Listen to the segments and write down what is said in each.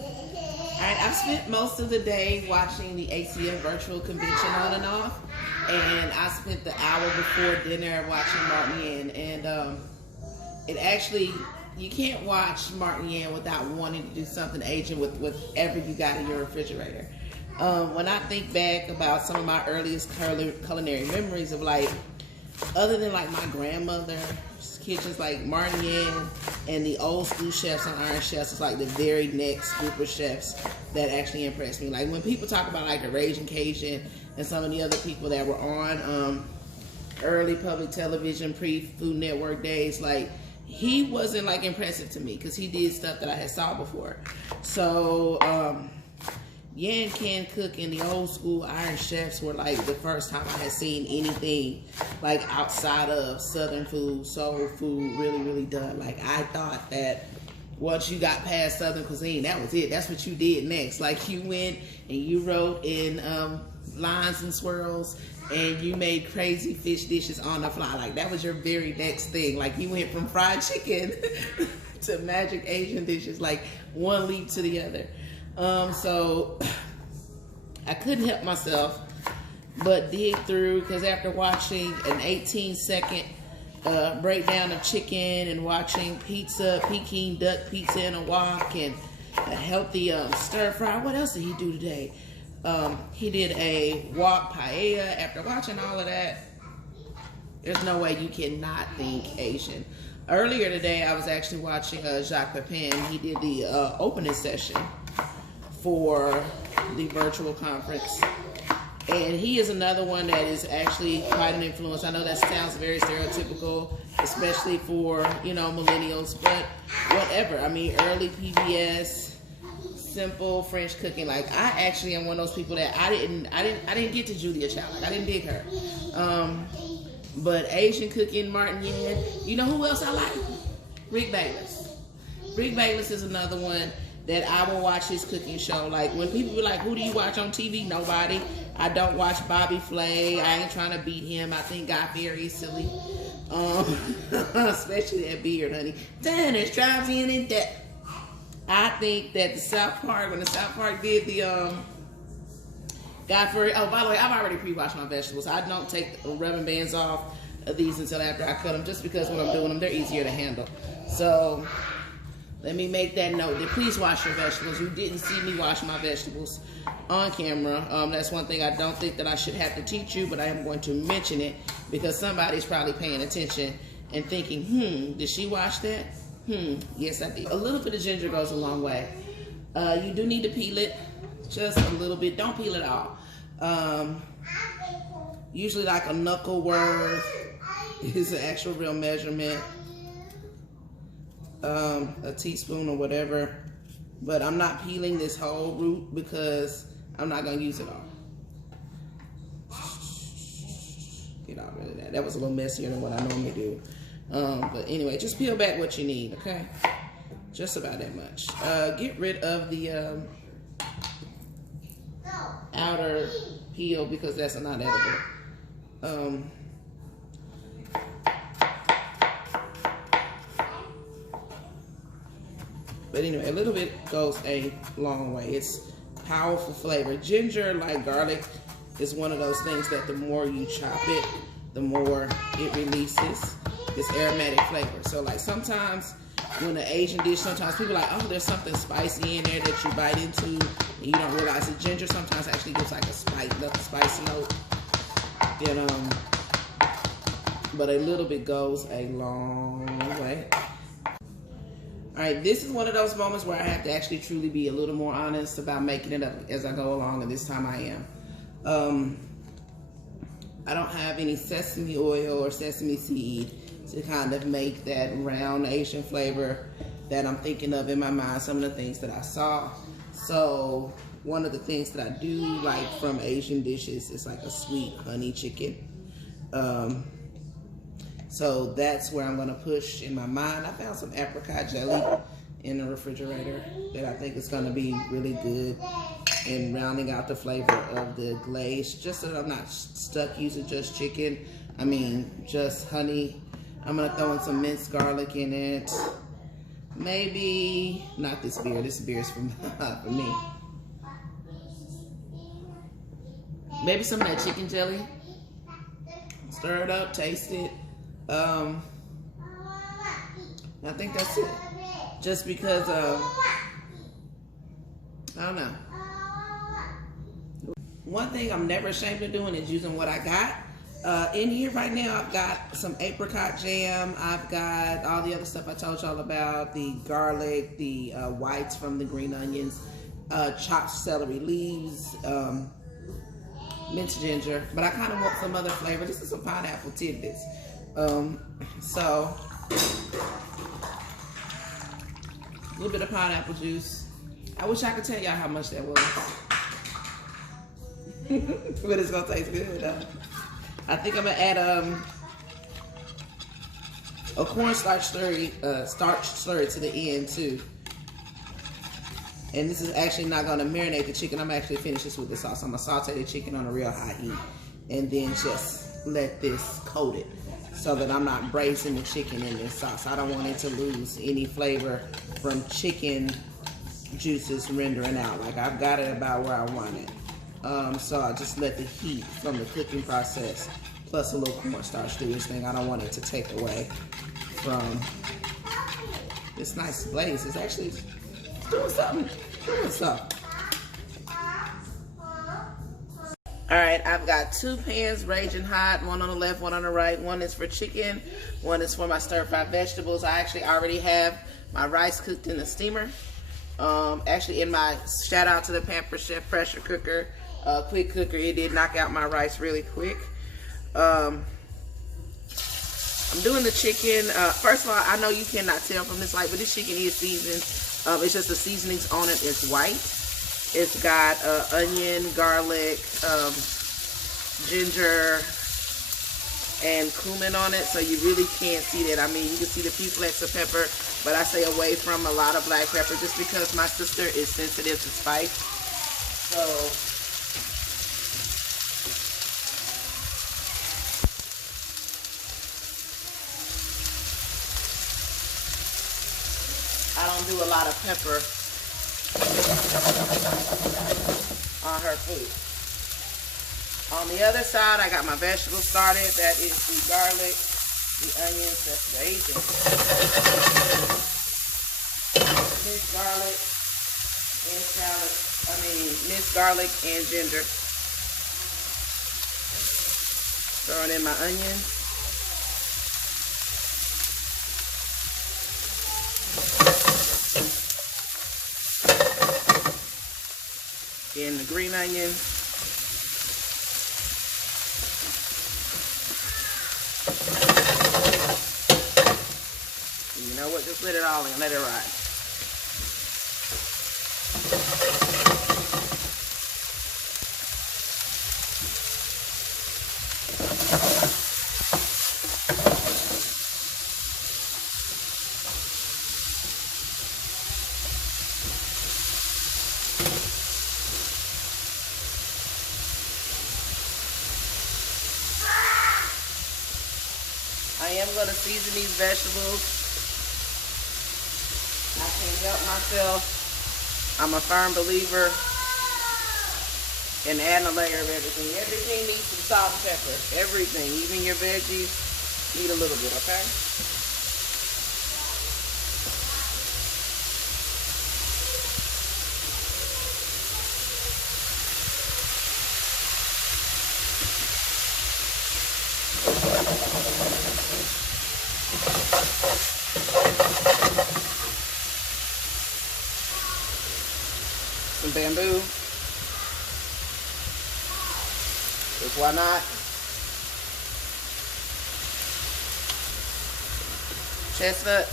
Alright, I've spent most of the day watching the ACM virtual convention on and off. And I spent the hour before dinner watching Martin Yen. And it actually, you can't watch Martin Yen without wanting to do something Asian with whatever you got in your refrigerator. When I think back about some of my earliest culinary memories of like, other than like my grandmother's kitchens, like Martin Yen and the old school chefs on Iron Chefs is like the very next group of chefs that actually impressed me. Like when people talk about like the Raging Cajun and some of the other people that were on early public television, pre-Food Network days, like he wasn't like impressive to me because he did stuff that I had saw before. So Yan can cook in the old school Iron Chefs were like the first time I had seen anything like outside of Southern food, soul food, really done. Like I thought that once you got past Southern cuisine, that was it. That's what you did next. Like you went and you wrote in lines and swirls and you made crazy fish dishes on the fly. Like that was your very next thing. Like you went from fried chicken to magic Asian dishes, like one leap to the other. So I couldn't help myself but dig through, because after watching an 18-second breakdown of chicken and watching pizza, Peking duck pizza in a wok, and a healthy stir fry. What else did he do today? He did a wok paella. After watching all of that, there's no way you cannot think Asian. Earlier today, I was actually watching Jacques Pepin. He did the opening session for the virtual conference, and he is another one that is actually quite an influence. I know that sounds very stereotypical, especially for, you know, millennials, but whatever. I mean, early PBS, simple French cooking. Like I actually am one of those people that I didn't get to Julia Child. Like I didn't dig her. But Asian cooking, Martin Yen. You know who else I like? Rick Bayless. Rick Bayless is another one that I will watch his cooking show. Like when people be like, who do you watch on TV? Nobody. I don't watch Bobby Flay. I ain't trying to beat him. I think Guy Fieri is silly. Especially that beard, honey. Dennis drives in and that. I think that the South Park, when the South Park did the Guy Fieri, oh, by the way, I've already pre-washed my vegetables. I don't take the rubbing bands off of these until after I cut them, just because when I'm doing them, they're easier to handle. So let me make that note that please wash your vegetables. You didn't see me wash my vegetables on camera. That's one thing I don't think that I should have to teach you, but I am going to mention it because somebody's probably paying attention and thinking, did she wash that? Yes, I did. A little bit of ginger goes a long way. You do need to peel it, just a little bit. Don't peel it all. Usually like a knuckle worth is the actual real measurement. A teaspoon or whatever, but I'm not peeling this whole root because I'm not gonna use it all. Get all rid of that. That was a little messier than what I normally do. But anyway, just peel back what you need, okay? Just about that much. Get rid of the outer peel because that's not edible. But anyway, a little bit goes a long way. It's powerful flavor. Ginger, like garlic, is one of those things that the more you chop it, the more it releases this aromatic flavor. So like sometimes when an Asian dish, sometimes people are like, oh, there's something spicy in there that you bite into and you don't realize that ginger sometimes actually gives like a spicy note. And, but a little bit goes a long way. All right, this is one of those moments where I have to actually truly be a little more honest about making it up as I go along, and this time I am. I don't have any sesame oil or sesame seed to kind of make that round Asian flavor that I'm thinking of in my mind, some of the things that I saw. So one of the things that I do like from Asian dishes is like a sweet honey chicken. So that's where I'm gonna push in my mind. I found some apricot jelly in the refrigerator that I think is gonna be really good in rounding out the flavor of the glaze, just so that I'm not stuck using just chicken. I mean, just honey. I'm gonna throw in some minced garlic in it. maybe not this beer. This beer is from for me. Maybe some of that chicken jelly. Stir it up, taste it. I think that's it. Just because I don't know. One thing I'm never ashamed of doing is using what I got. In here right now, I've got some apricot jam. I've got all the other stuff I told y'all about, the garlic, the whites from the green onions, chopped celery leaves, minced ginger. But I kind of want some other flavor. This is some pineapple tidbits. So, a little bit of pineapple juice. I wish I could tell y'all how much that was. But it's gonna taste good though. I think I'm gonna add a cornstarch slurry, to the end too. And this is actually not gonna marinate the chicken. I'm actually finish this with the sauce. I'm gonna saute the chicken on a real high heat and then just let this coat it so that I'm not braising the chicken in this sauce. I don't want it to lose any flavor from chicken juices rendering out. Like I've got it about where I want it. So I just let the heat from the cooking process plus a little cornstarch do this thing. I don't want it to take away from this nice glaze. It's actually doing something. All right, I've got 2 pans raging hot, one on the left, one on the right. One is for chicken, one is for my stir-fried vegetables. I actually already have my rice cooked in the steamer. Actually in my, shout out to the Pampered Chef pressure cooker, quick cooker. It did knock out my rice really quick. I'm doing the chicken. First of all, I know you cannot tell from this light, but this chicken is seasoned. It's just the seasonings on it is white. It's got onion, garlic, ginger, and cumin on it, so you really can't see that. I mean, you can see the few flecks of pepper, but I stay away from a lot of black pepper just because my sister is sensitive to spice. So I don't do a lot of pepper on her food. On the other side, I got my vegetables started. That is the garlic, the onions, that's raging. Minced garlic and minced garlic and ginger. Throwing in my onions. In the green onion. And you know what? Just let it all in. Let it ride. I am going to season these vegetables. I can't help myself. I'm a firm believer in adding a layer of everything. Everything needs some salt and pepper. Everything, even your veggies, need a little bit, okay? Some bamboo. Just why not? Chestnut.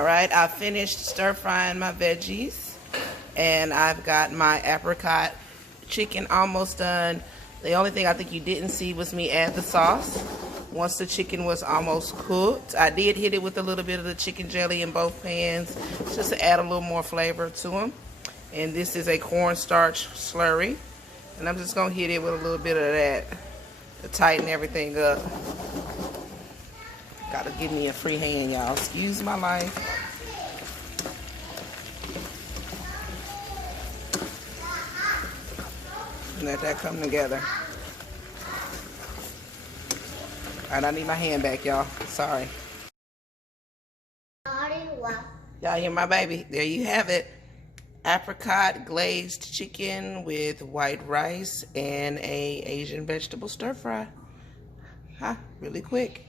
All I finished stir frying my veggies, and I've got my apricot chicken almost done. The only thing I think you didn't see was me add the sauce. Once the chicken was almost cooked, I did hit it with a little bit of the chicken jelly in both pans just to add a little more flavor to them. And this is a cornstarch slurry, and I'm just gonna hit it with a little bit of that to tighten everything up. Gotta give me a free hand, y'all. Excuse my life. Let that come together. Alright, I need my hand back, y'all. Sorry. Y'all hear my baby? There you have it. Apricot glazed chicken with white rice and a Asian vegetable stir fry. Huh? Really quick.